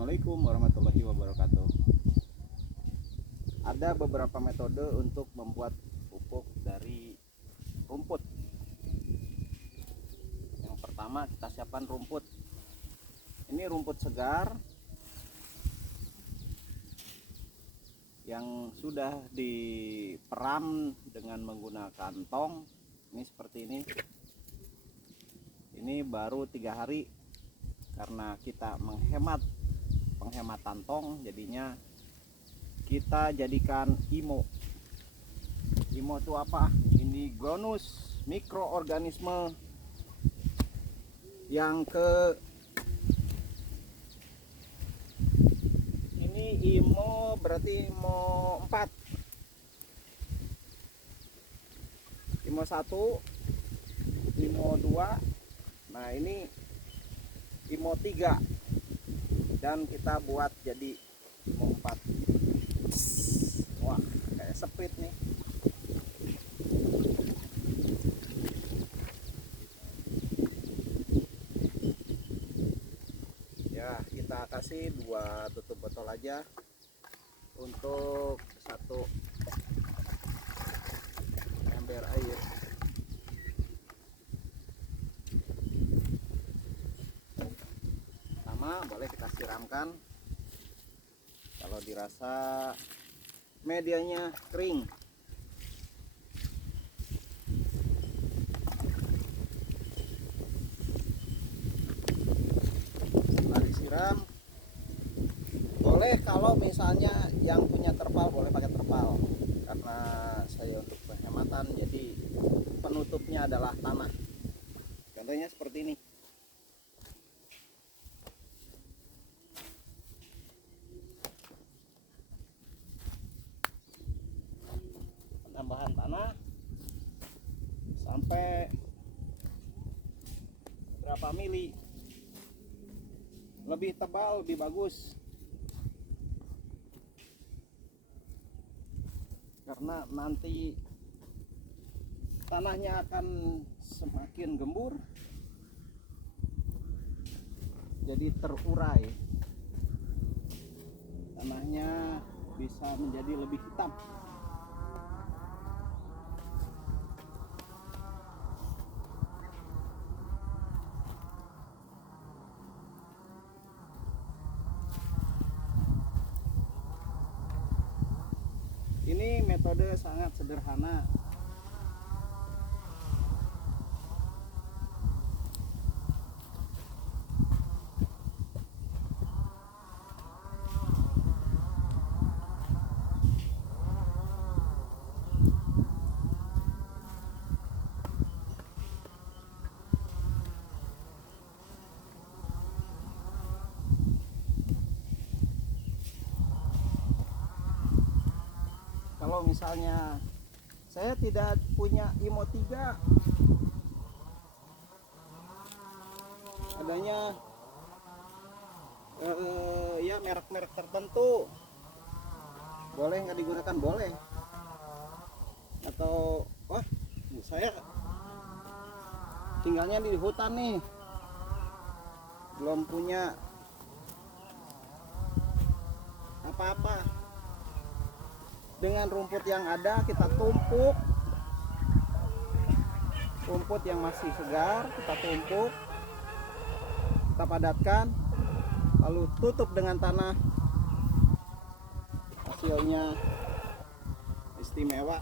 Assalamualaikum warahmatullahi wabarakatuh. Ada beberapa metode untuk membuat pupuk dari rumput. Yang pertama, kita siapkan rumput. Ini rumput segar yang sudah diperam dengan menggunakan tong. Ini seperti ini. Ini baru 3 hari karena kita menghemat penghematan tong, jadinya kita jadikan IMO. IMO itu apa? Indigenous mikroorganisme yang ini IMO berarti IMO 4, IMO 1, IMO 2. Nah, ini IMO 3 dan kita buat jadi IMO 4. Wah, kayak sepit nih. Ya, kita kasih 2 tutup botol aja untuk 1 ember air. Pertama, boleh kita siramkan kalau dirasa medianya kering. Setelah disiram, boleh kalau misalnya yang punya terpal boleh pakai terpal, karena saya untuk penghematan jadi penutupnya adalah tanah. Contohnya seperti ini. Penambahan tanah sampai berapa mili, lebih tebal lebih bagus, karena nanti tanahnya akan semakin gembur, jadi terurai, tanahnya bisa menjadi lebih hitam. Ini metode sangat sederhana. Kalau misalnya saya tidak punya IMO 3, adanya ya merek-merek tertentu, boleh nggak digunakan? Boleh. Atau wah, saya tinggalnya di hutan nih, belum punya apa-apa. Dengan rumput yang ada kita tumpuk, rumput yang masih segar kita tumpuk, kita padatkan, lalu tutup dengan tanah. Hasilnya istimewa.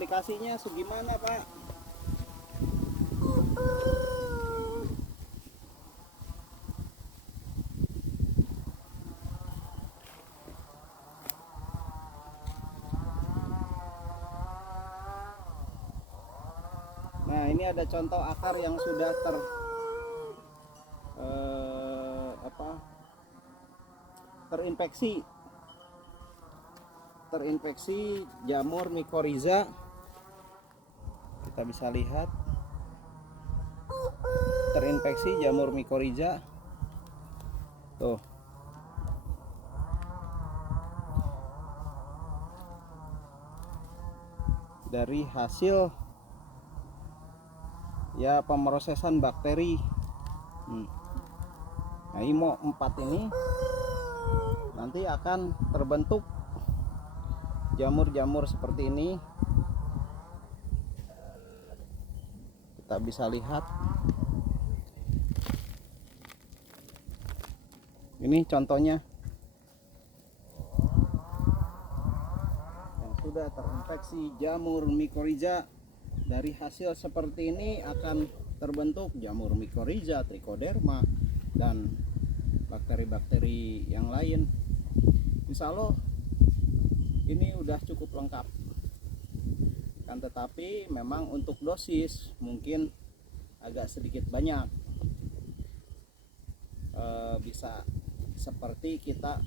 aplikasinya segimana Pak? Nah ini ada contoh akar yang sudah terinfeksi jamur mycorrhiza. Kita bisa lihat terinfeksi jamur mycorrhiza tuh. Dari hasil ya pemrosesan bakteri. Nah IMO 4 ini nanti akan terbentuk jamur-jamur seperti ini. Kita bisa lihat ini contohnya yang sudah terinfeksi jamur mycorrhiza. Dari hasil seperti ini akan terbentuk jamur mycorrhiza, trichoderma, dan bakteri-bakteri yang lain. Insya Allah ini udah cukup lengkap, kan, tetapi memang untuk dosis mungkin agak sedikit banyak. Bisa seperti kita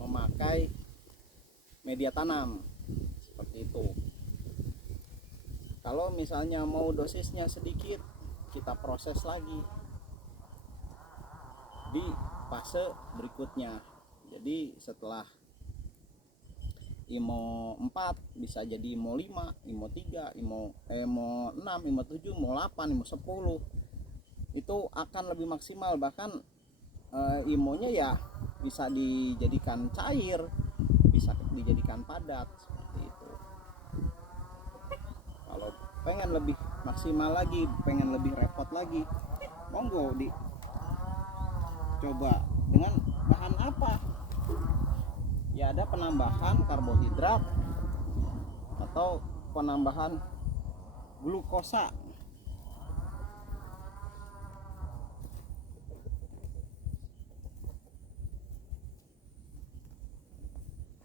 memakai media tanam seperti itu. Kalau misalnya mau dosisnya sedikit, kita proses lagi di fase berikutnya. Jadi setelah IMO 4 bisa jadi IMO 5, IMO 3, IMO 6, IMO 7, IMO 8, IMO 10. Itu akan lebih maksimal, bahkan IMO-nya ya bisa dijadikan cair, bisa dijadikan padat seperti itu. Kalau pengen lebih maksimal lagi, pengen lebih repot lagi, monggo dicoba dengan bahan apa? Ya ada penambahan karbohidrat atau penambahan glukosa.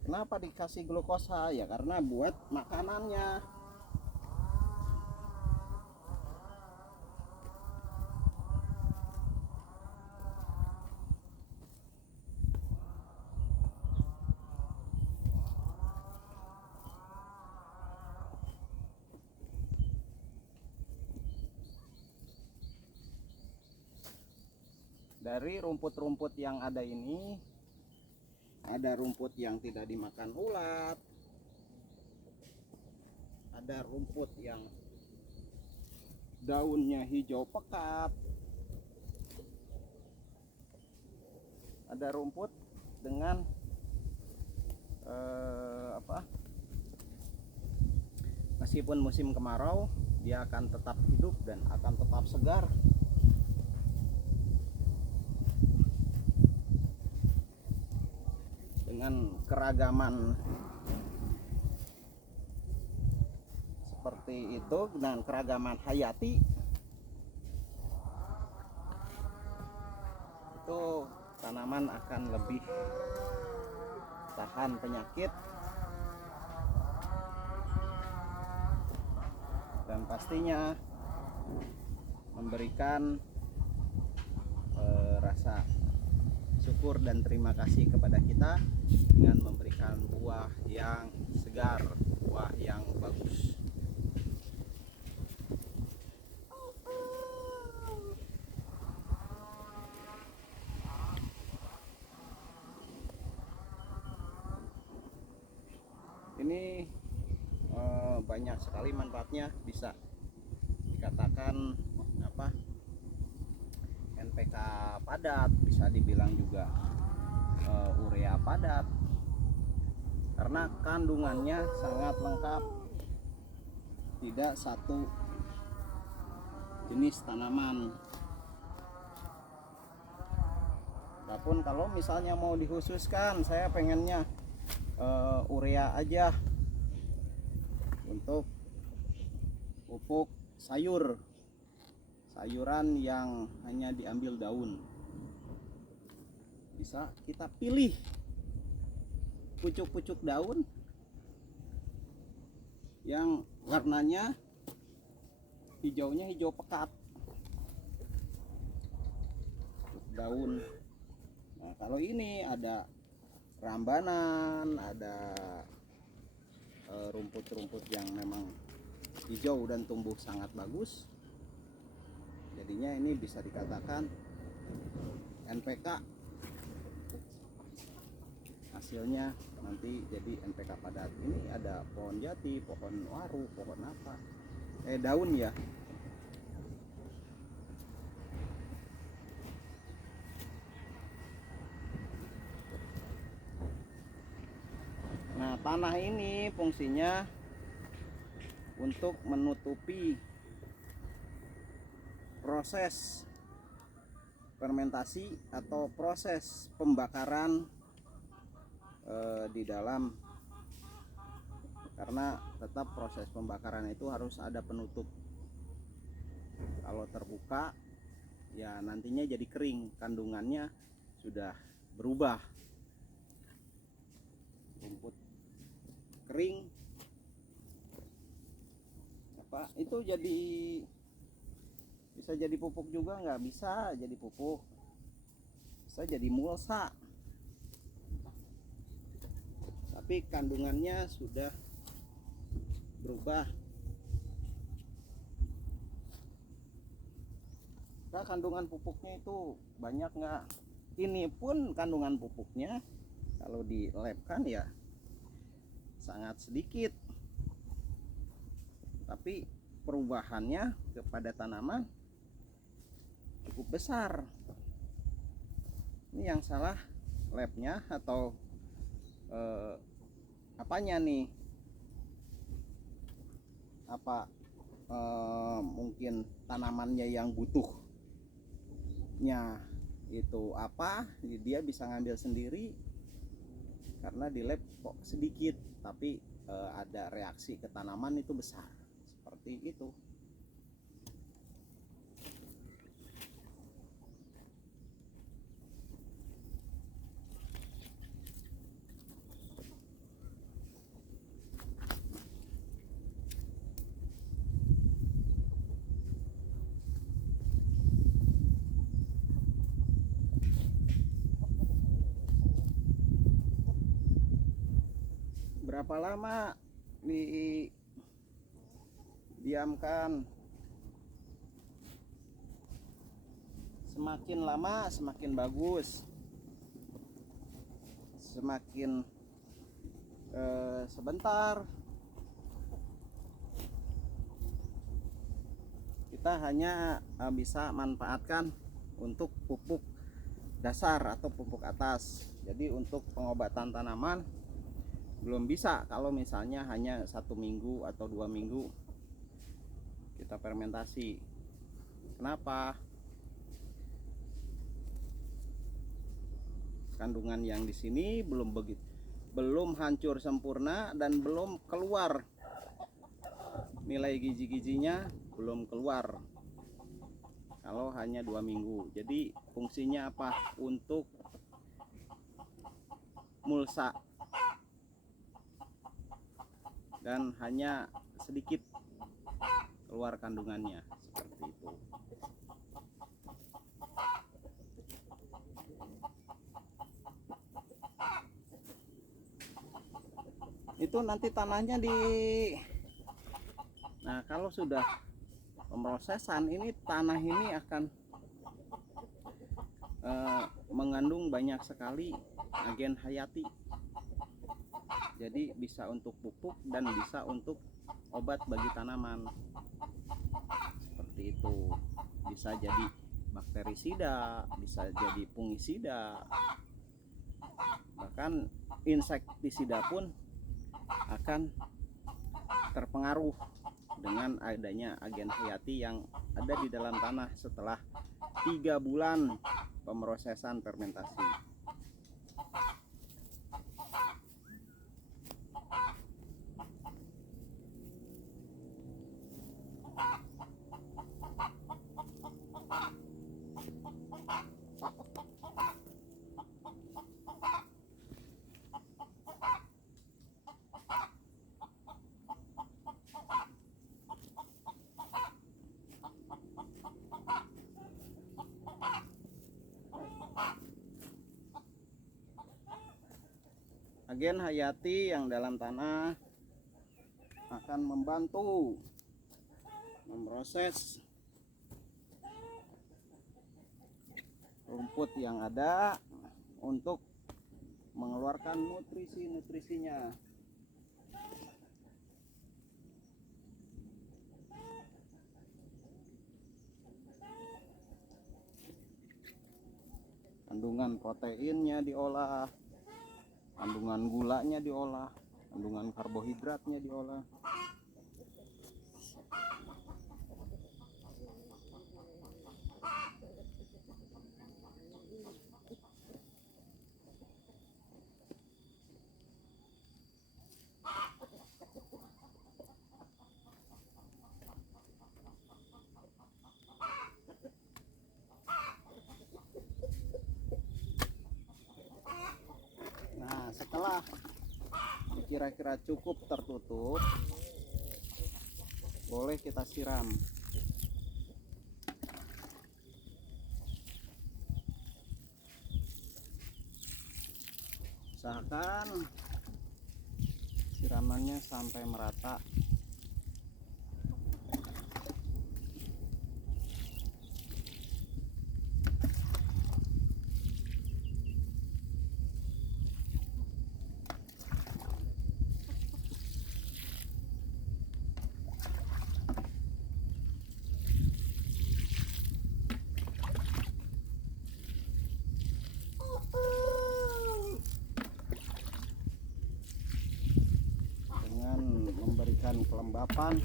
Kenapa dikasih glukosa? Ya karena buat makanannya. Dari rumput-rumput yang ada ini, ada rumput yang tidak dimakan ulat, ada rumput yang daunnya hijau pekat, ada rumput dengan meskipun musim kemarau dia akan tetap hidup dan akan tetap segar. Dengan keragaman seperti itu, dengan keragaman hayati, itu tanaman akan lebih tahan penyakit dan pastinya memberikan rasa syukur dan terima kasih kepada kita dengan memberikan buah yang segar, buah yang bagus. Ini banyak sekali manfaatnya, bisa dikatakan NPK padat, bisa dibilang juga urea padat, karena kandungannya sangat lengkap. Tidak satu jenis tanaman. Adapun kalau misalnya mau dikhususkan, saya pengennya urea aja. untuk pupuk sayuran yang hanya diambil daun. Bisa kita pilih pucuk-pucuk daun yang warnanya hijaunya hijau pekat daun. Nah, kalau ini ada rambanan, ada rumput-rumput yang memang hijau dan tumbuh sangat bagus, jadinya ini bisa dikatakan NPK. Hasilnya nanti jadi NPK padat. Ini ada pohon jati, pohon waru, pohon apa, daun ya. Nah, tanah ini fungsinya untuk menutupi proses fermentasi atau proses pembakaran di dalam, karena tetap proses pembakaran itu harus ada penutup. Kalau terbuka ya nantinya jadi kering, kandungannya sudah berubah, rumput kering apa itu jadi bisa jadi pupuk juga, nggak bisa jadi pupuk, bisa jadi mulsa, tapi kandungannya sudah berubah. Nah, kandungan pupuknya itu banyak nggak? Ini pun kandungan pupuknya kalau di lab kan ya sangat sedikit, tapi perubahannya kepada tanaman cukup besar. Ini yang salah labnya atau apanya nih? Apa mungkin tanamannya yang butuhnya itu apa, dia bisa ngambil sendiri karena di lab kok sedikit, tapi ada reaksi ke tanaman itu besar, seperti itu. Berapa lama didiamkan? Semakin lama semakin bagus, semakin sebentar kita hanya bisa manfaatkan untuk pupuk dasar atau pupuk atas. Jadi untuk pengobatan tanaman belum bisa kalau misalnya hanya 1 minggu atau 2 minggu kita fermentasi. Kenapa? Kandungan yang di sini belum hancur sempurna dan belum keluar, nilai gizi-gizinya belum keluar kalau hanya 2 minggu. Jadi fungsinya apa? Untuk mulsa dan hanya sedikit keluar kandungannya, seperti itu. Itu nanti tanahnya nah kalau sudah pemrosesan ini, tanah ini akan mengandung banyak sekali agen hayati. Jadi bisa untuk pupuk dan bisa untuk obat bagi tanaman, seperti itu. Bisa jadi bakterisida, bisa jadi fungisida, bahkan insektisida pun akan terpengaruh dengan adanya agen hayati yang ada di dalam tanah setelah 3 bulan pemrosesan fermentasi. agen hayati yang dalam tanah akan membantu memproses rumput yang ada untuk mengeluarkan nutrisinya. Kandungan proteinnya diolah, kandungan gulanya diolah, kandungan karbohidratnya diolah. Nah, setelah kira-kira cukup tertutup, boleh kita siram. Usahakan siramannya sampai merata. Memberikan kelembapan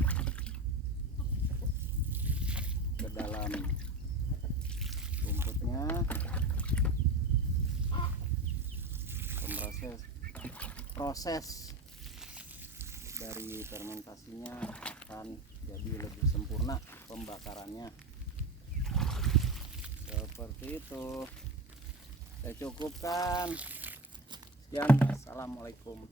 ke dalam rumputnya, proses dari fermentasinya akan jadi lebih sempurna pembakarannya. Seperti itu. Saya cukupkan. Sekian, assalamualaikum.